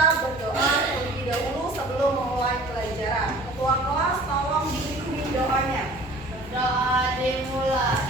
kita berdoa terlebih dahulu sebelum memulai pelajaran. Ketua kelas tolong diikuti doanya. Doa dimulai.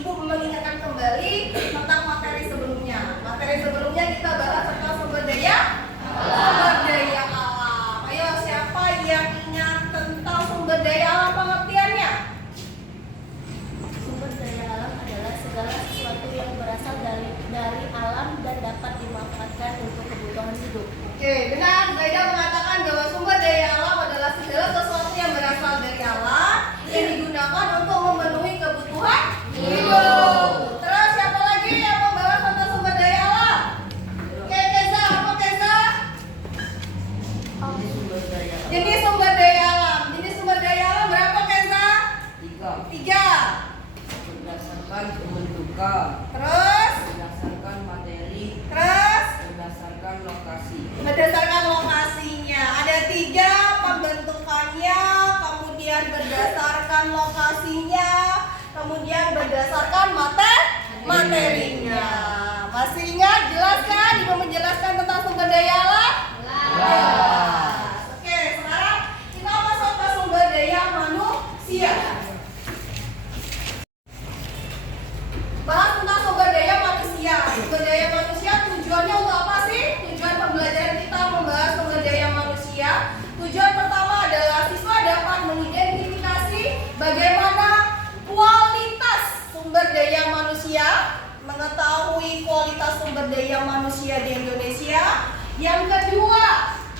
Ibu mengingatkan kembali tentang materi sebelumnya. Materi sebelumnya kita bahas tentang sumber daya alam. Ayo, siapa yang ingat tentang sumber daya alam pengertiannya? Sumber daya alam adalah segala sesuatu yang berasal dari alam dan dapat dimanfaatkan untuk kebutuhan hidup. Oke, benar. Zaida mengatakan bahwa sumber daya alam adalah segala sesuatu yang berasal dari alam yang digunakan untuk memenuhi kebutuhan hidup. Terus siapa lagi yang membahas tentang sumber daya alam? Oke, Keza, apa Keza? Jenis sumber daya alam. Jenis sumber daya alam berapa Keza? 3. Berdasarkan pembentukan, Terus? berdasarkan materi, Terus? berdasarkan lokasi. Berdasarkan lokasinya. Ada 3 pembentukannya, kemudian berdasarkan lokasinya, kemudian berdasarkan materinya. Masih ingat? Jelas kan? Ibu menjelaskan tentang sumber daya alam? Jelas. Oke, sekarang kita masuk ke sumber daya manusia. Bahas tentang sumber daya manusia. Sumber daya manusia tujuannya untuk apa sih? Tujuan pembelajaran kita membahas sumber daya manusia. Tujuan pertama adalah siswa dapat mengidentifikasi bagaimana kualitas sumber daya manusia, mengetahui kualitas sumber daya manusia di Indonesia. Yang kedua,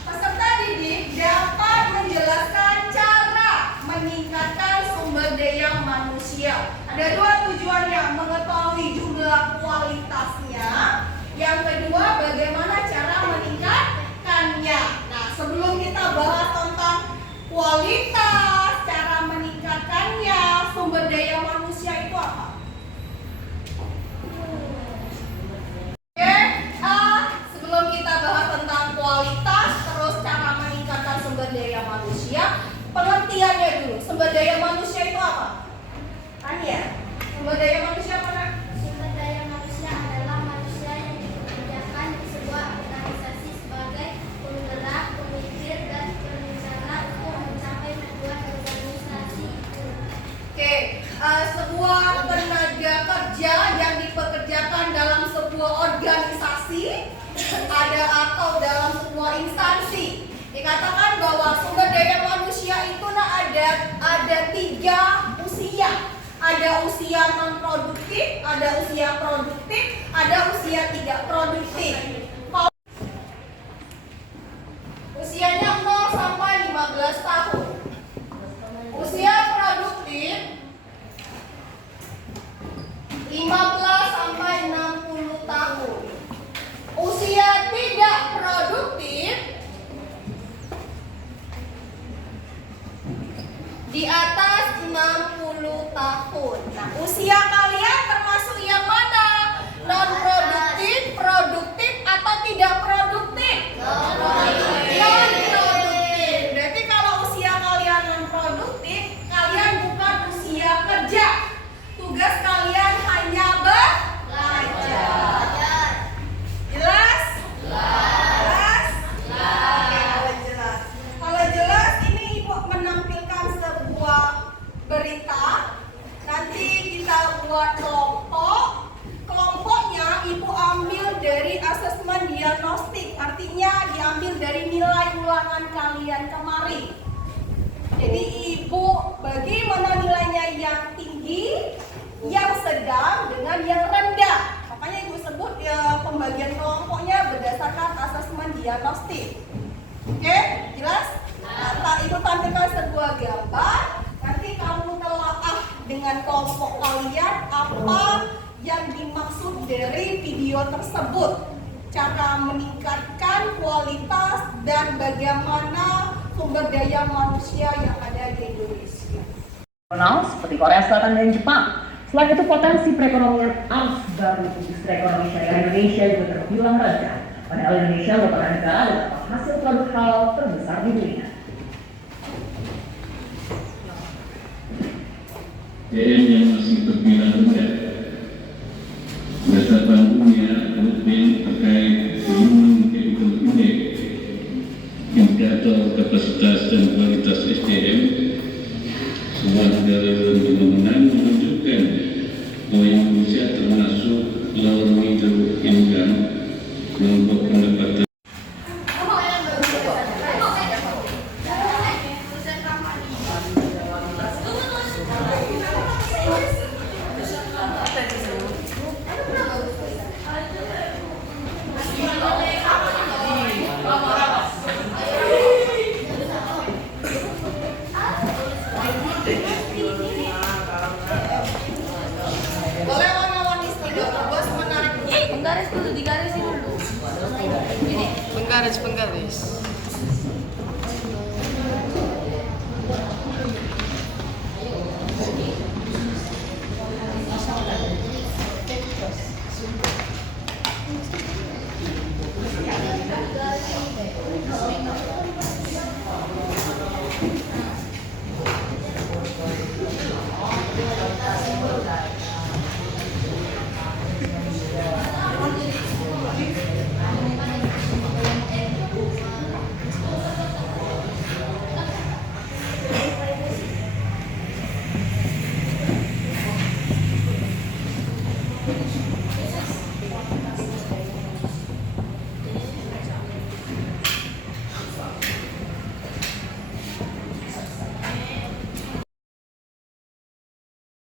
peserta didik dapat menjelaskan cara meningkatkan sumber daya manusia. Ada 2 tujuannya, mengetahui jumlah kualitasnya. Yang kedua, bagaimana cara meningkatkannya. Nah, sebelum kita bahas tentang kualitas, cara meningkatkannya, sumber daya manusia itu apa? Oke, sebelum kita bahas tentang kualitas, terus cara meningkatkan sumber daya manusia, sumber daya manusia itu apa? Ania, sumber daya manusia apa nak? Sumber daya manusia adalah manusia yang dipekerjakan di sebuah organisasi sebagai penggerak, pemikir, dan perencana untuk mencapai tujuan organisasi itu. Oke, sebuah tenaga kerja yang dipekerjakan dalam sebuah organisasi atau dalam sebuah instansi. Dikatakan bahwa sumber daya manusia itu ada 3 usia. Ada usia non produktif, ada usia produktif, ada usia tidak produktif. Usianya 0 sampai 15 tahun. Usia produktif 15 sampai 60 tahun. Usia tidak produktif di atas 60 tahun. Nah, usia kalian termasuk yang mana? Non produktif, produktif, atau tidak produktif? Non produktif. Berarti kalau usia kalian non produktif, kalian bukan usia kerja. Tugas kalian hanya belajar. Jelas? Jelas? Oke, jelas. Kalau jelas, ini Ibu menampilkan sebuah berita. Nanti kita buat kelompok. Kelompoknya Ibu ambil dari asesmen diagnostik. Artinya diambil dari nilai ulangan kalian kemarin. Jadi Ibu bagi mana nilainya yang tinggi, yang sedang, dengan yang rendah. Makanya Ibu sebut pembagian kelompoknya berdasarkan asesmen diagnostik. Oke, jelas? Nah, Ibu tampilkan sebuah gambar. Nanti kamu telaah dengan kelompok kalian apa yang dimaksud dari video tersebut. Cara meningkatkan kualitas dan bagaimana sumber daya manusia yang ada di Indonesia. Seperti Korea Selatan dan Jepang. Selain itu, potensi perekonomian arus baru industri ekonomi syariah Indonesia juga terbilang rendah. Padahal Indonesia merupakan negara dengan hasil produk halal terbesar di dunia. DM yang masih terbilang rendah. Data Bank Dunia terkait Human Capital Index, indikator kapasitas dan kualitas SDM, sebuah negara yang menang